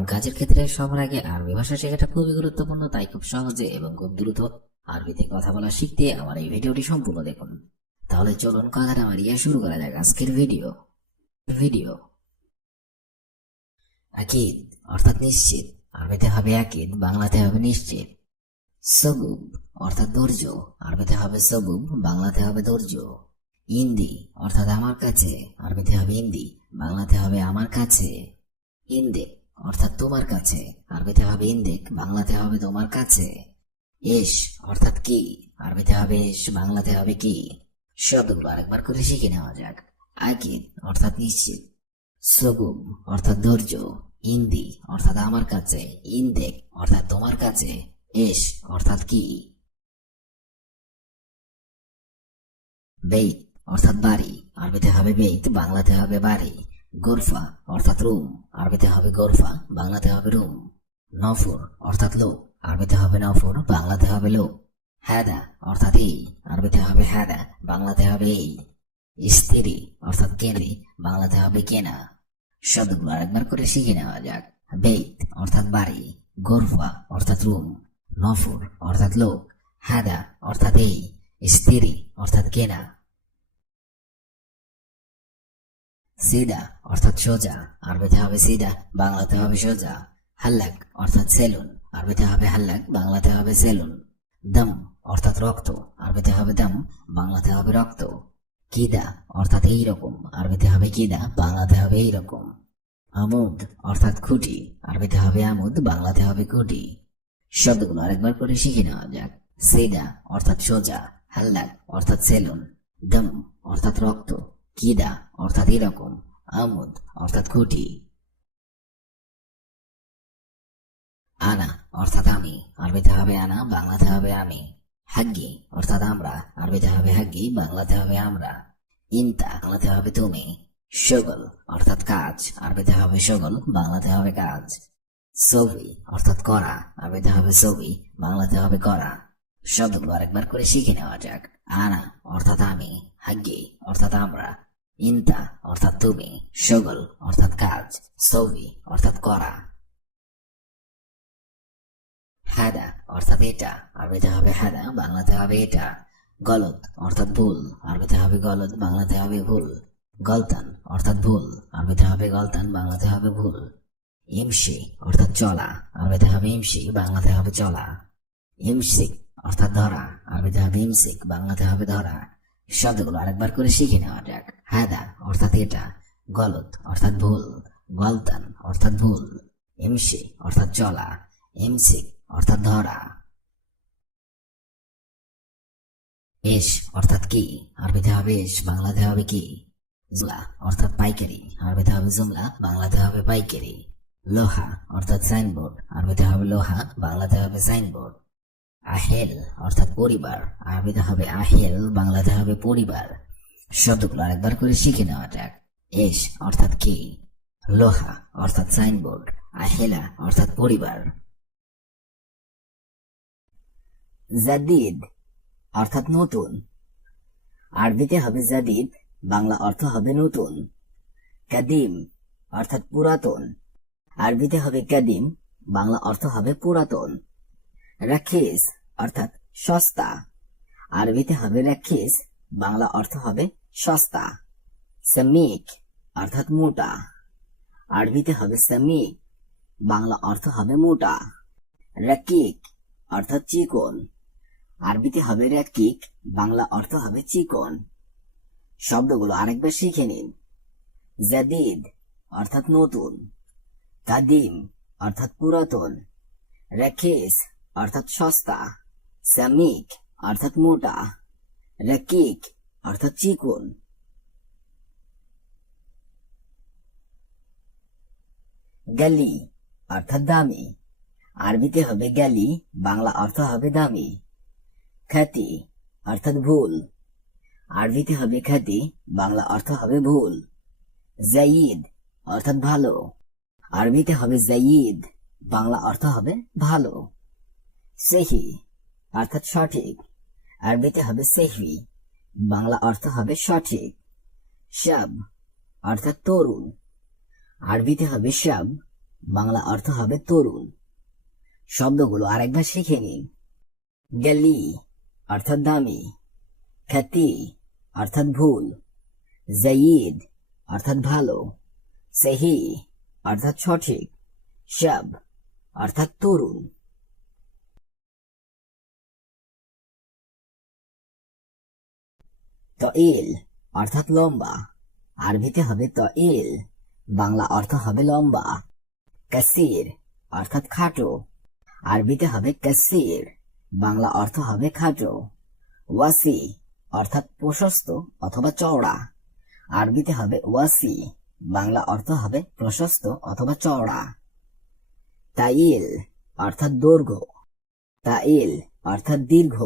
কারণ কাজের ক্ষেত্রে সবার আগে আরবি ভাষা শেখাটা খুবই গুরুত্বপূর্ণ, তাই খুব সহজে এবং খুব দ্রুত আরবিতে কথা বলা শিখতে আমার এই ভিডিওটি সম্পূর্ণ দেখুন। তাহলে চলুন কথাটা মারিয়ে শুরু করা যাক আজকের ভিডিও। ভিডিও। আকিদ, অর্থাৎ নিশ্চিত। আরবিতে হবে আকিদ, বাংলাতে হবে নিশ্চিত। সবুব অর্থাৎ ধৈর্য। আরবিতে হবে সবুব বাংলাতে হবে ধৈর্য। ইন্দি, অর্থাৎ আমার কাছে। আরবিতে হবে ইন্দি, বাংলাতে হবে আমার কাছে। ইন্দেক অর্থাৎ তোমার কাছে। আরবিতে হবে ইন্দেক, বাংলাতে হবে তোমার কাছে। এস অর্থাৎ কি? আরবিতে হবে এস বাংলাতে হবে কি? শব্দগুলো আরেকবার করে শিখে নেওয়া যাক। আকিদ অর্থাৎ নিশ্চিত। সবুব অর্থাৎ ধৈর্য। ইন্দি, অর্থাৎ আমার কাছে। ইন্দেক, অর্থাৎ তোমার কাছে। এস অর্থাৎ কি? বেইত, অর্থাৎ বাড়ি। আরবিতে হবে বেইত, বাংলাতে হবে বাড়ি। গোরফা, অর্থাৎ রুম আরবিতে হবে গোরফা, বাংলাতে হবে রুম। নফর, অর্থাৎ লোক আরবিতে হবে নফর, বাংলাতে হবে লোক। হ্যাদা, অর্থাৎ এই আরবিতে হবে হ্যাদা, বাংলাতে হবে এই। স্ত্রী, অর্থাৎ কেনে, বাংলাতে হবে কেনা। শব্দগুলো আরেকবার করে শিখে নেওয়া যাক। বেইত অর্থাৎ বাড়ি। গোরফা, অর্থাৎ রুম। নফর, অর্থাৎ লোক। হ্যাদা, অর্থাৎ এই। স্ত্রী, অর্থাৎ কেনা। সিদা, অর্থাৎ সোজা। আরবিতে হবে সিদা, বাংলাতে হবে সোজা। হাল্লাক, অর্থাৎ সেলুন। আরবিতে হবে হাল্লাক, বাংলাতে হবে সেলুন। দম, অর্থাৎ রক্ত। আরবিতে হবে দম, বাংলাতে হবে রক্ত। কিদা, অর্থাৎ এই রকম আরবিতে হবে কিদা, বাংলাতে হবে এই রকম আমুদ, অর্থাৎ খুঁটি। আরবিতে হবে আমুদ, বাংলাতে হবে খুঁটি। শব্দগুলো আরেকবার করে শিখে নেওয়া যাক। সিদা, অর্থাৎ সোজা। হাল্লাক, অর্থাৎ সেলুন। দম, অর্থাৎ রক্ত। কিদা অর্থাৎ এরকম, আমুদ, অর্থাৎ খুঁটি আনা, অর্থাৎ আমি আরবিতে হবে আনা, বাংলাতে হবে আমি। হাগ্গি অর্থাৎ আমরা আরবিতে হবে হাগ্গি বাংলাতে হবে আমরা। ইন্তা, বাংলাতে হবে তুমি। শগল অর্থাৎ কাজ আরবিতে হবে শগল বাংলাতে হবে কাজ। ছবি অর্থাৎ করা আরবিতে হবে ছবি বাংলাতে হবে করা। শব্দগুলো আরেকবার করে শিখে নেওয়া যাক। আনা, অর্থাৎ আমি, হাগ্গি, অর্থাৎ আমরা, ইনতা, অর্থাৎ তুমি শগল অর্থাৎ কাজ ছবি অর্থাৎ করা। হাদা, অর্থাৎ এটা, আরবিতে হবে হাদা, বাংলাতে হবে এটা। গলত, অর্থাৎ ভুল, আরবিতে হবে গলত, বাংলাতে হবে ভুল। গলতান, অর্থাৎ ভুল, আরবিতে হবে গলতান, বাংলাতে হবে ভুল। ইমসি, অর্থাৎ চলা, আরবিতে হবে ইমসি, বাংলাতে হবে চলা। ইমসিক অর্থাৎ ধরা আরবিতে হবে বাংলাতে হবে ধরা। শব্দগুলো আরেকবার করে শিখে নেওয়া যাক। হাদা অর্থাৎ এটা, গলত অর্থাৎ ভুল, গলতান অর্থাৎ ভুল ইমসি অর্থাৎ চলা ইমসিক অর্থাৎ ধরা। এস অর্থাৎ কি, আরবিতে হবে এস, বাংলাতে হবে কি? জুলা অর্থাৎ পাইকারি, আরবিতে হবে জুমলা, বাংলাতে হবে পাইকারি। লোহা অর্থাৎ সাইনবোর্ড, আরবিতে হবে লোহা, বাংলাতে হবে সাইনবোর্ড। আহেল, অর্থাৎ পরিবার। আরবিতে হবে আহেল, বাংলাতে হবে পরিবার। শব্দগুলো আরেকবার করে শিখে নেওয়া যাক। এস, অর্থাৎ কি? লোহা, অর্থাৎ সাইনবোর্ড। আহেলা, অর্থাৎ পরিবার। জাদিদ, অর্থাৎ নতুন। আরবিতে হবে জাদিদ, বাংলা অর্থ হবে নতুন। কাদিম, অর্থাৎ পুরাতন। আরবিতে হবে কাদিম, বাংলা অর্থ হবে পুরাতন। রাখিস অর্থাৎ সস্তা। আরবিতে হবে রাখিস বাংলা অর্থ হবে সস্তা। সামিক, অর্থাৎ মোটা। আরবিতে হবে সামিক, বাংলা অর্থ হবে মোটা। রাকিক, অর্থাৎ চিকন। আরবিতে হবে রেকিক, বাংলা অর্থ হবে চিকন। শব্দগুলো আরেকবার শিখে নিন। জাদিদ, অর্থাৎ নতুন। কাদিম, অর্থাৎ পুরাতন। রেখিস অর্থাৎ সস্তা সামিক অর্থাৎ মোটা, রেকিক, অর্থাৎ চিকন। গালি অর্থাৎ দামি। আরবিতে হবে গালি বাংলা অর্থ হবে দামি। খ্যাতি, অর্থাৎ ভুল। আরবিতে হবে খ্যাতি, বাংলা অর্থ হবে ভুল। জাইদ, অর্থাৎ ভালো। আরবিতে হবে জাইদ, বাংলা অর্থ হবে ভালো। সেহি, অর্থাৎ সঠিক। আরবিতে হবে সেহি, বাংলা অর্থ হবে সঠিক। শাব অর্থাৎ তরুণ। আরবিতে হবে শাব বাংলা অর্থ হবে তরুণ। শব্দগুলো আরেকবার শিখে নিন। গলি, অর্থাৎ দামি। খ্যাতি অর্থাৎ ভুল। জয়ীদ, অর্থাৎ ভালো। সেহি, অর্থাৎ সঠিক। শব অর্থাৎ তরুণ। তইল, অর্থাৎ লম্বা। আরবিতে হবে তইল, বাংলা অর্থ হবে লম্বা। কাসির, অর্থাৎ খাটো। আরবিতে হবে কাসির, বাংলা অর্থ হবে খাটো। ওয়াসি, অর্থাৎ প্রশস্ত অথবা চওড়া। আরবিতে হবে ওয়াসি, বাংলা অর্থ হবে প্রশস্ত অথবা চওড়া। তাইল, অর্থাৎ দৈর্ঘ্য। তাইল, অর্থাৎ দীর্ঘ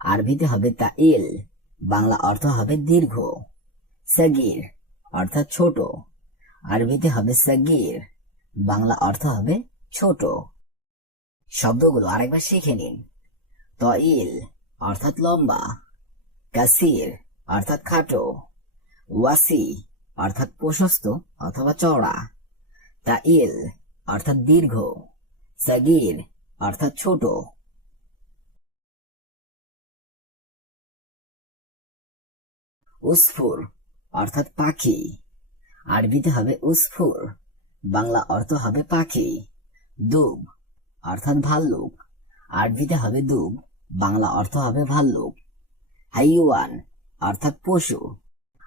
আরবিতে হবে তাইল বাংলা অর্থ হবে দীর্ঘ। সগির অর্থাৎ ছোট। আরবিতে হবে সগির, বাংলা অর্থ হবে ছোট। শব্দগুলো আরেকবার শিখে নিন। তইল অর্থাৎ লম্বা, কাসির অর্থাৎ খাটো, ওয়াসি অর্থাৎ প্রশস্ত অথবা চওড়া, তাইল অর্থাৎ দীর্ঘ, সগির অর্থাৎ ছোট। উসফুর, অর্থাৎ পাখি। আরবিতে হবে উসফুর, বাংলা অর্থ হবে পাখি। দুব, অর্থাৎ ভাল্লুক। আরবিতে হবে দুব, বাংলা অর্থ হবে ভাল্লুক। হাইওয়ান, অর্থাৎ পশু।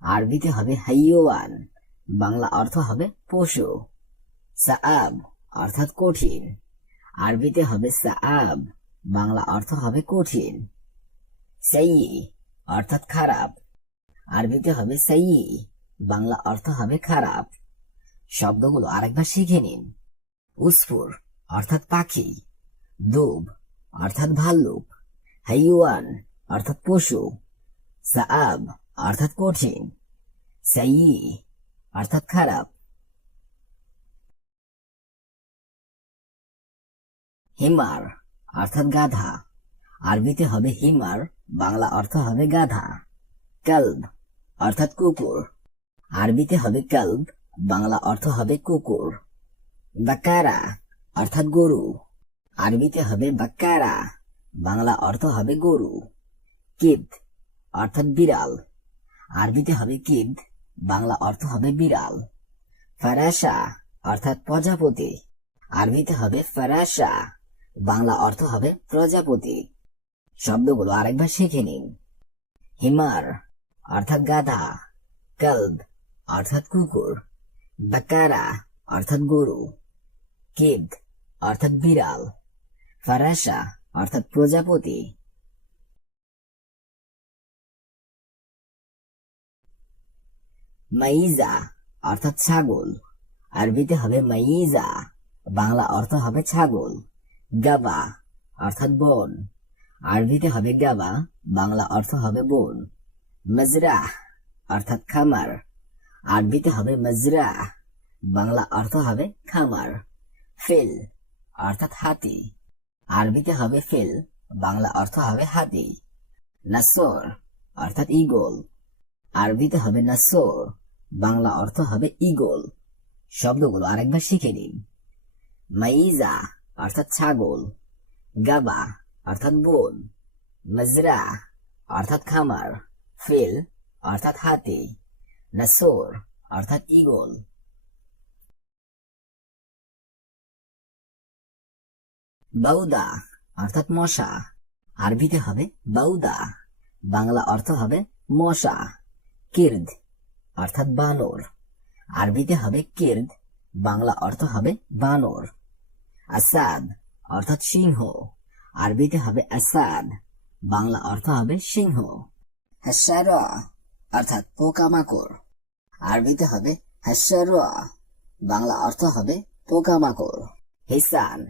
আরবিতে হবে হাইওয়ান, বাংলা অর্থ হবে পশু। সাআব, অর্থাৎ কঠিন। আরবিতে হবে সাআব, বাংলা অর্থ হবে কঠিন। সেই অর্থাৎ খারাপ। আরবিতে হবে সাইয়ি বাংলা অর্থ হবে খারাপ। শব্দগুলো আরেকবার শিখে নিন। উসফুর, অর্থাৎ পাখি। দুব, অর্থাৎ ভাল্লুক। হাইওয়ান, অর্থাৎ পশু। সাআব, অর্থাৎ কঠিন। সাইয়ি অর্থাৎ খারাপ। হিমার, অর্থাৎ গাধা। আরবিতে হবে হিমার, বাংলা অর্থ হবে গাধা। কালব অর্থাৎ কুকুর। আরবিতে হবে কালব, বাংলা অর্থ হবে কুকুর। বাকারা, অর্থাৎ গরু। আরবিতে হবে বাকারা, বাংলা অর্থ হবে গরু। কিদ, অর্থাৎ বিড়াল। আরবিতে হবে কিদ, বাংলা অর্থ হবে বিড়াল। ফারাসা, অর্থাৎ প্রজাপতি। আরবিতে হবে ফারাসা, বাংলা অর্থ হবে প্রজাপতি। শব্দগুলো আরেকবার শিখে নিন। হিমার অর্থাৎ গাধা কলব অর্থাৎ কুকুর, বাকারা, অর্থাৎ গরু, কিদ, অর্থাৎ বিড়াল, ফারাসা, অর্থাৎ প্রজাপতি। মাইজা, অর্থাৎ ছাগল। আরবিতে হবে মাইজা, বাংলা অর্থ হবে ছাগল। গাবা, অর্থাৎ বন। আরবিতে হবে গাবা, বাংলা অর্থ হবে বন। মজরা, অর্থাৎ খামার। আরবিতে হবে মজরা, বাংলা অর্থ হবে খামার। ফিল, অর্থাৎ হাতি। আরবিতে হবে ফিল, বাংলা অর্থ হবে হাতি। নাসর, অর্থাৎ ইগল আরবিতে হবে নাসর, বাংলা অর্থ হবে ইগল শব্দগুলো আরেকবার শিখে নিন। মাইজা, অর্থাৎ ছাগল। গাবা, অর্থাৎ বন। মজরা, অর্থাৎ খামার। ফিল, অর্থাৎ হাতি নাসর অর্থাৎ ইগল বাউদা, অর্থাৎ মশা। আরবিতে হবে বাউদা। বাংলা অর্থ হবে মশা, কির্দ, অর্থাৎ বানর। আরবিতে হবে কির্দ, বাংলা অর্থ হবে বানর। আসাদ, অর্থাৎ সিংহ। আরবিতে হবে আসাদ, বাংলা অর্থ হবে সিংহ। হাসারা অর্থাৎ পোকামাকড়। আরবিতে হবে হাসারা বাংলা অর্থ হবে পোকামাকড়। হিসান,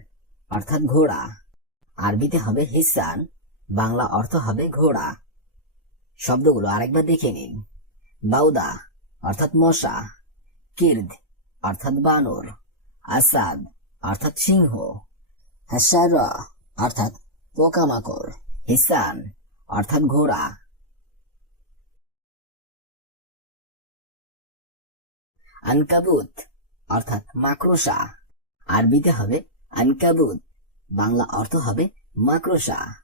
অর্থাৎ ঘোড়া। আরবিতে হবে হিসান, বাংলা অর্থ হবে ঘোড়া। শব্দগুলো আরেকবার দেখে নিন। বাউদা, অর্থাৎ মশা। কির্দ, অর্থাৎ বানর। আসাদ, অর্থাৎ সিংহ। হাসারা অর্থাৎ পোকামাকড়। হিসান, অর্থাৎ ঘোড়া। আনকাবুত, অর্থাৎ মাকড়সা। আরবিতে হবে আনকাবুত, বাংলা অর্থ হবে মাকড়সা।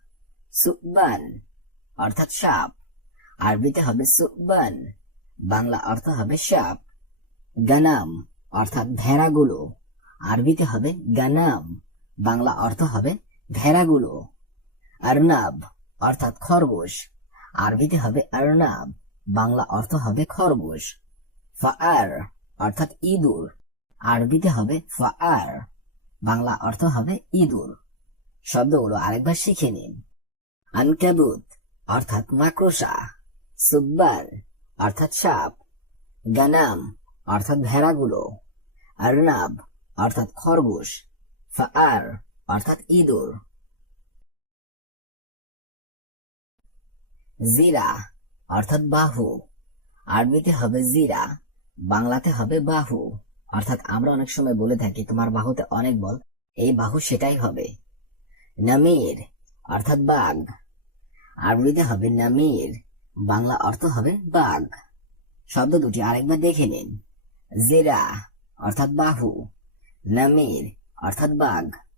সুকবান, অর্থাৎ সাপ। আরবিতে হবে সুকবান, বাংলা অর্থ হবে সাপ। গানাম, অর্থাৎ ভেড়াগুলো। আরবিতে হবে গানাম, বাংলা অর্থ হবে ভেড়াগুলো। আরনাব, অর্থাৎ খরগোশ। আরবিতে হবে আরনাব, বাংলা অর্থ হবে খরগোশ। ফাআর অর্থাৎ ইঁদুর। আরবিতে হবে ফাআর। বাংলা অর্থ হবে ইঁদুর। শব্দগুলো আরেকবার শিখে নিন। আনকাবুত, অর্থাৎ মাকড়সা। সুব্বার, অর্থাৎ সাপ। গানাম, অর্থাৎ ভেড়াগুলো। আরনাব, অর্থাৎ খরগোশ। ফাআর, অর্থাৎ ইঁদুর। জিরা, অর্থাৎ বাহু। আরবিতে হবে জিরা। বাংলাতে হবে বাহু। অর্থাৎ আমরা অনেক সময় বলে থাকি, তোমার বাহুতে অনেক বল, এই বাহু সেটাই হবে। নামির, অর্থাৎ বাঘ। আরবিতে হবে নামির, বাংলা অর্থ হবে বাঘ। শব্দ দুটি আরেকবার দেখে নিন। জেরা, অর্থাৎ বাহু। নামির, অর্থাৎ বাঘ।